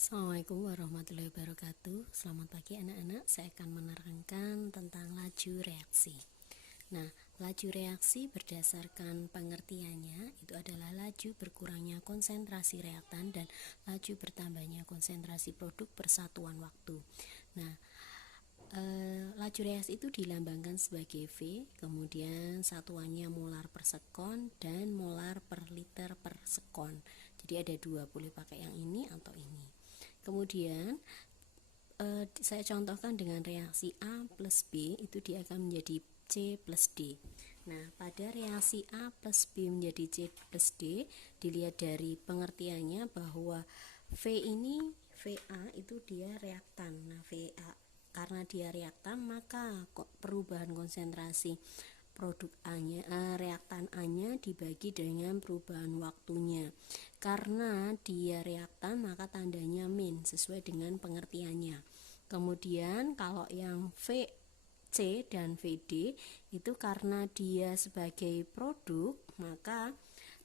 Assalamualaikum warahmatullahi wabarakatuh. Selamat pagi anak-anak. Saya akan menerangkan tentang laju reaksi. Nah, laju reaksi berdasarkan pengertiannya itu adalah laju berkurangnya konsentrasi reaktan dan laju bertambahnya konsentrasi produk persatuan waktu. Nah, laju reaksi itu dilambangkan sebagai V, kemudian satuannya molar per sekon dan molar per liter per sekon. Jadi ada dua, boleh pakai yang ini atau ini. Kemudian saya contohkan dengan reaksi A plus B, itu dia akan menjadi C plus D. Nah, pada reaksi A plus B menjadi C plus D, dilihat dari pengertiannya bahwa V ini, VA itu dia reaktan. Nah, VA karena dia reaktan, maka perubahan konsentrasi produk A-nya, reaktan A-nya dibagi dengan perubahan waktunya. Karena dia reaktan, maka tandanya min sesuai dengan pengertiannya. Kemudian kalau yang VC dan VD itu karena dia sebagai produk, maka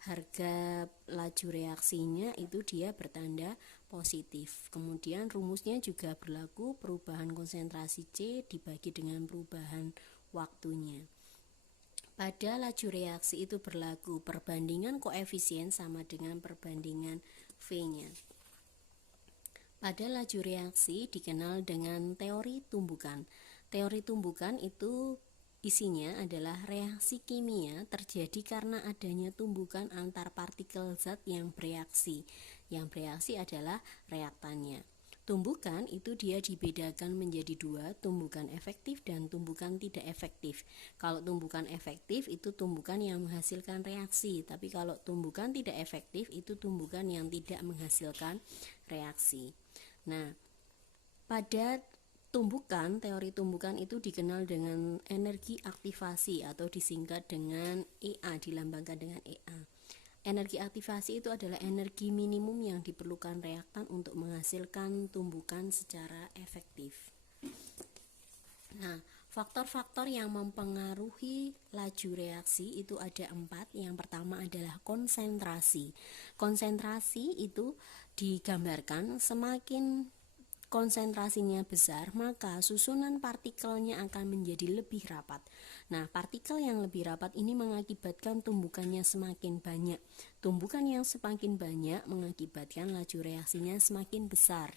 harga laju reaksinya itu dia bertanda positif. Kemudian rumusnya juga berlaku, perubahan konsentrasi C dibagi dengan perubahan waktunya. Pada laju reaksi itu berlaku perbandingan koefisien sama dengan perbandingan V-nya. Pada laju reaksi dikenal dengan teori tumbukan. Teori tumbukan itu isinya adalah reaksi kimia terjadi karena adanya tumbukan antar partikel zat yang bereaksi. Yang bereaksi adalah reaktannya. Tumbukan itu dia dibedakan menjadi dua, tumbukan efektif dan tumbukan tidak efektif. Kalau tumbukan efektif itu tumbukan yang menghasilkan reaksi, tapi kalau tumbukan tidak efektif itu tumbukan yang tidak menghasilkan reaksi. Nah, pada tumbukan, teori tumbukan itu dikenal dengan energi aktivasi atau disingkat dengan EA, dilambangkan dengan EA. Energi aktivasi itu adalah energi minimum yang diperlukan reaktan untuk menghasilkan tumbukan secara efektif. Nah, faktor-faktor yang mempengaruhi laju reaksi itu ada 4. Yang pertama adalah konsentrasi. Konsentrasi itu digambarkan semakin konsentrasinya besar, maka susunan partikelnya akan menjadi lebih rapat. Nah, partikel yang lebih rapat ini mengakibatkan tumbukannya semakin banyak. Tumbukan yang semakin banyak mengakibatkan laju reaksinya semakin besar.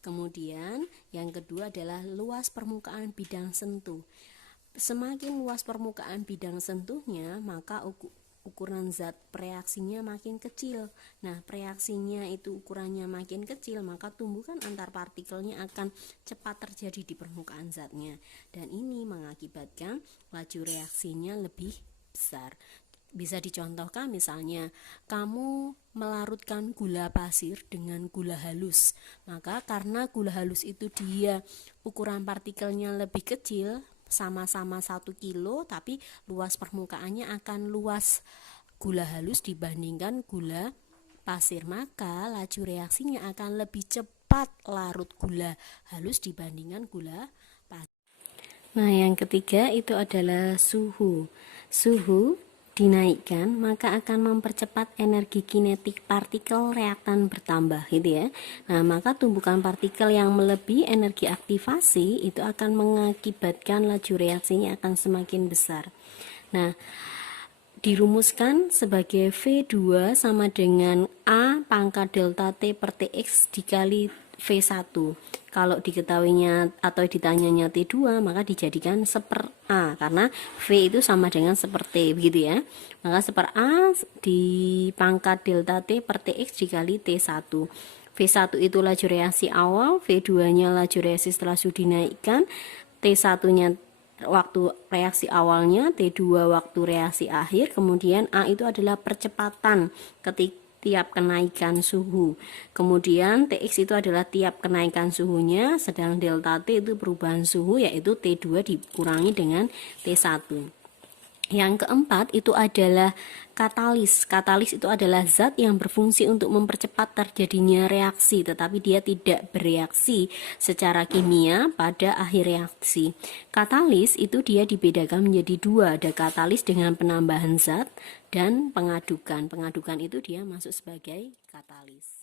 Kemudian, yang kedua adalah luas permukaan bidang sentuh. Semakin luas permukaan bidang sentuhnya, maka ukuran zat reaksinya makin kecil. Nah, reaksinya itu ukurannya makin kecil, maka tumbukan antar partikelnya akan cepat terjadi di permukaan zatnya. Dan ini mengakibatkan laju reaksinya lebih besar. Bisa dicontohkan misalnya, kamu melarutkan gula pasir dengan gula halus. Maka karena gula halus itu dia ukuran partikelnya lebih kecil, sama-sama 1 kilo, tapi luas permukaannya akan luas gula halus dibandingkan gula pasir, maka laju reaksinya akan lebih cepat larut gula halus dibandingkan gula pasir. Nah, yang ketiga itu adalah suhu. Suhu dinaikkan maka akan mempercepat energi kinetik partikel reaktan bertambah, gitu ya. Nah, maka tumbukan partikel yang melebihi energi aktivasi itu akan mengakibatkan laju reaksinya akan semakin besar. Nah, dirumuskan sebagai V2 sama dengan A pangkat delta T per Tx dikali V1. Kalau diketahuinya atau ditanyanya T2, maka dijadikan seper A, karena V itu sama dengan seper T, begitu ya. Maka seper A di pangkat delta T per Tx dikali T1. V1 itu laju reaksi awal, V2 nya laju reaksi setelah sudah dinaikkan, T1 nya waktu reaksi awalnya, T2 waktu reaksi akhir, kemudian A itu adalah percepatan ketika tiap kenaikan suhu. Kemudian Tx itu adalah tiap kenaikan suhunya, sedang delta T itu perubahan suhu, yaitu T2 dikurangi dengan T1. Yang keempat itu adalah katalis. Katalis itu adalah zat yang berfungsi untuk mempercepat terjadinya reaksi, tetapi dia tidak bereaksi secara kimia pada akhir reaksi. Katalis itu dia dibedakan menjadi dua, ada katalis dengan penambahan zat dan pengadukan. Pengadukan itu dia masuk sebagai katalis.